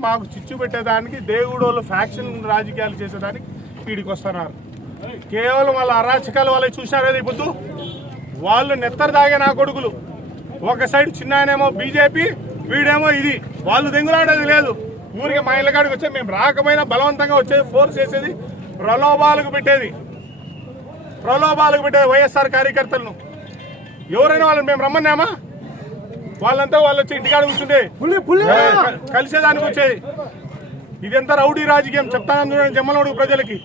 మాకు చిచ్చు పెట్టేదానికి దేవుడోళ్ళు ఫ్యాక్షన్ రాజకీయాలు చేసేదానికి వీడికి వస్తున్నారు. కేవలం వాళ్ళ అరాచకాలు వాళ్ళకి చూసినారు కదా. ఇప్పుడు వాళ్ళు నెత్తరు తాగే నా కొడుకులు, ఒక సైడ్ చిన్న ఆయనేమో బీజేపీ, వీడేమో ఇది. వాళ్ళు దెంగులాడేది లేదు. ఊరికి మా ఇళ్ళ కాడికి వచ్చే మేము రాకపోయినా బలవంతంగా వచ్చేది, ఫోర్స్ చేసేది, ప్రలోభాలకు పెట్టేది వైఎస్ఆర్ కార్యకర్తలను. ఎవరైనా వాళ్ళని మేము రమ్మన్నామా? వాళ్ళంతా వాళ్ళు వచ్చి ఇంటికాడ కూర్చుంటే కలిసేదానికి వచ్చేది. ఇదంతా రౌడీ రాజకీయం. చెప్తాను చూడండి జమ్మలమడుగు ప్రజలకి.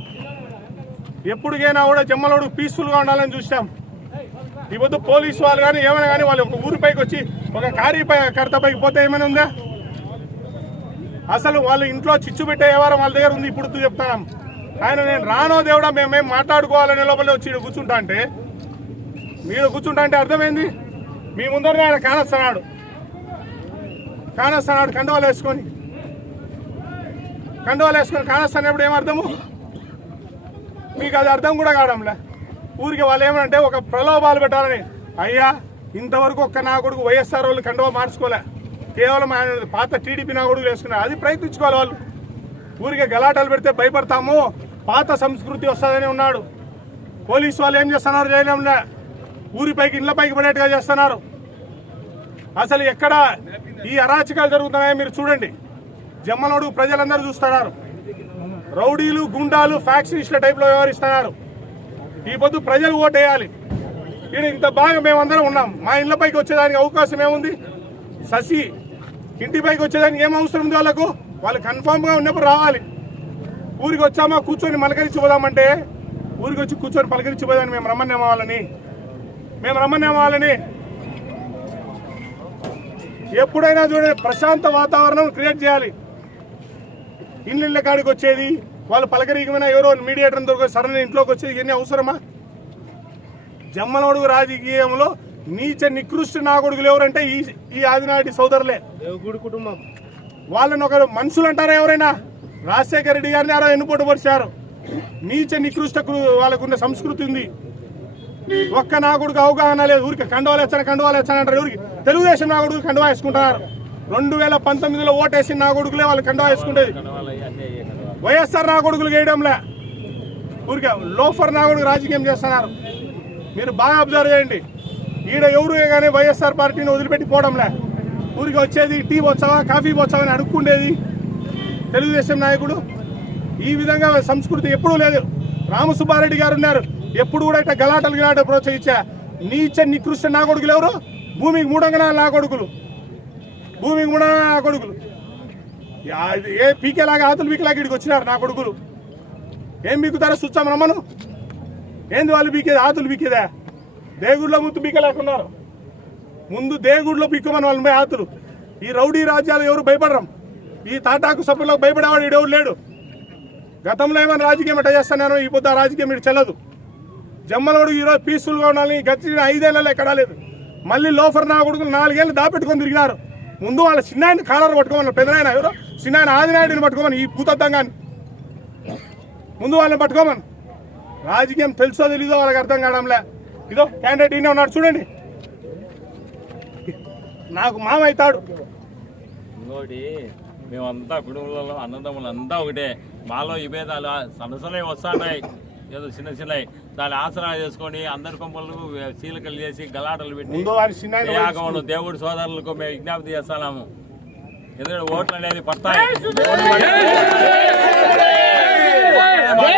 ఎప్పుడుకైనా కూడా జమ్మలమడుగు పీస్ఫుల్గా ఉండాలని చూసాం. ఈ పొద్దు పోలీసు వాళ్ళు కానీ ఏమైనా కానీ వాళ్ళు ఒక ఊరిపైకి వచ్చి ఒక కార్యకర్తపైకి పోతే ఏమైనా ఉందా? అసలు వాళ్ళు ఇంట్లో చిచ్చు పెట్టే వ్యవహారం వాళ్ళ దగ్గర ఉంది. ఇప్పుడు చెప్తాం ఆయన నేను రానో దేవుడా మేమేం మాట్లాడుకోవాలనే లోపల వచ్చి కూర్చుంటా అంటే, మీరు కూర్చుంటా అంటే అర్థమైంది. మీ ముందరనే ఆయన కానొస్తున్నాడు కండువాలు వేసుకొని కానొస్తున్నప్పుడు ఏమర్థము మీకు? అది అర్థం కూడా కావడంలే. ఊరికి వాళ్ళు ఏమంటే ఒక ప్రలోభాలు పెట్టాలని. అయ్యా ఇంతవరకు ఒక్క నా కొడుకు వైఎస్ఆర్ వాళ్ళు కండువా మార్చుకోలే, కేవలం ఆయన పాత టీడీపీ నా కొడుకులు వేసుకున్నారు. అది ప్రయత్నించుకోవాలి వాళ్ళు. ఊరికే గలాటాలు పెడితే భయపడతాము, పాత సంస్కృతి వస్తుందని ఉన్నాడు. పోలీసు వాళ్ళు ఏం చేస్తున్నారు? చేయడంలే, ఊరిపైకి ఇళ్లపైకి పడేట్టుగా చేస్తున్నారు. అసలు ఎక్కడ ఈ అరాచకాలు జరుగుతున్నాయో మీరు చూడండి. జమ్మలమడుగు ప్రజలందరూ చూస్తున్నారు. రౌడీలు, గుండాలు, ఫ్యాక్షనిస్టుల టైప్లో వ్యవహరిస్తున్నారు. ఈ పొద్దు ప్రజలు ఓటేయాలి. ఇక్కడ ఇంత బాగా మేమందరం ఉన్నాం. మా ఇళ్లపైకి వచ్చేదానికి అవకాశం ఏముంది? శశి ఇంటిపైకి వచ్చేదానికి ఏం అవసరం ఉంది? వాళ్ళు కన్ఫామ్గా ఉన్నప్పుడు రావాలి. ఊరికి వచ్చామా కూర్చొని పలకరించిపోదామంటే, ఊరికి వచ్చి కూర్చొని పలకరించిపోదాన్ని మేము రమ్మనేమో వాళ్ళని. ఎప్పుడైనా చూడండి ప్రశాంత వాతావరణం క్రియేట్ చేయాలి. ఇళ్ళ కాడికి వచ్చేది, వాళ్ళు పలకరీకమైనా ఎవరో మీడియేటర్ దొరికి సరైన ఇంట్లోకి వచ్చేది ఇవన్నీ అవసరమా? జమ్మలమడుగు రాజకీయంలో నీచ నికృష్ట నా కొడుకులు ఎవరంటే ఈ ఆదినాటి సోదరులే, కుటుంబం. వాళ్ళని ఒక మనుషులు అంటారా ఎవరైనా? రాజశేఖర రెడ్డి గారిని అలా ఎన్నుపోటు పరిచారు. నీచ నికృష్ట వాళ్ళకున్న సంస్కృతి ఉంది. ఒక్క నా కొడుకు అవగాహన లేదు. ఊరికి కండువాలు వేస్తానంటారు. ఊరికి తెలుగుదేశం నా కొడుకు కండువా వేసుకుంటున్నారు. 2019లో ఓటేసిన నా కొడుకులే వాళ్ళు కండువా వేసుకుంటేది. వైఎస్ఆర్ నా కొడుకులు వేయడంలే, ఊరికే లోఫర్ నా కొడుకు రాజకీయం చేస్తున్నారు. మీరు బాగా అబ్జర్వ్ చేయండి. ఈడ ఎవరు కానీ వైఎస్ఆర్ పార్టీని వదిలిపెట్టి పోవడంలే. ఊరికి వచ్చేది టీ వచ్చావా, కాఫీ వచ్చావా అని అడుక్కుండేది తెలుగుదేశం నాయకుడు. ఈ విధంగా సంస్కృతి ఎప్పుడూ లేదు. రామసుబ్బారెడ్డి గారు ఉన్నారు, ఎప్పుడు కూడా ఇట్లా గలాటలు ప్రోత్సహించా. నీచ నికృష్ట నా కొడుకులు ఎవరు? భూమికి మూడంగా నా కొడుకులు, ఏ పీకేలాగా ఆతులు పీకేలాగా ఇక్కడికి వచ్చినారు నా కొడుకులు. ఏం పీకుతారో చూచాం రమ్మను. ఏంది వాళ్ళు పీకేది? ఆతులు పీకేదా? దేగుడిలో ముందు పీకేలేకున్నారు. ముందు దేగుడిలో పీక్కమని వాళ్ళని ఆతులు. ఈ రౌడీ రాజ్యాలు ఎవరు భయపడరం. ఈ తాటాకు సభ్యులకు భయపడేవాడు ఈడెవరు లేడు. గతంలో ఏమైనా రాజకీయం ఎట్లా చేస్తున్నాను, ఈ పొద్దు ఆ రాజకీయం ఇటు చెల్లదు. జమ్మలమడుగు ఈరోజు పీస్ఫుల్గా ఉండాలి. గడిచిన 5 ఏళ్లలో ఎక్కడా లేదు. మళ్ళీ లోఫర్ నా కొడుకులు 4 ఏళ్ళు దాపెట్టుకొని తిరిగినారు. ముందు వాళ్ళ చిన్నాయన కాలర్ పట్టుకోమని, పెద్దనాయన ఎవరో చిన్నాయన ఆదినాయుడిని పట్టుకోమని, ఈ భూతద్దంగాని ముందు వాళ్ళని పట్టుకోమని. రాజకీయం తెలుసో తెలీదో వాళ్ళకి అర్థం కావడంలే. ఇదో క్యాండిడేట్ ఈయన ఉన్నాడు చూడండి, నాకు మామ అవుతాడు. ఇంకోటి మేమంతా కుటుంబంలో అన్నదమ్ములు అంతా ఒకటే. మాలో విభేదాలు సమస్యలే వస్తున్నాయి, ఏదో చిన్నవి. దాన్ని ఆసరా చేసుకొని అందరి కొంపలు చీలికలు చేసి గలాటలు పెట్టి దేవుడి సోదరులకు మేము విజ్ఞప్తి చేస్తున్నాము. ఎందుకంటే ఓట్లు అనేది పడతాయి.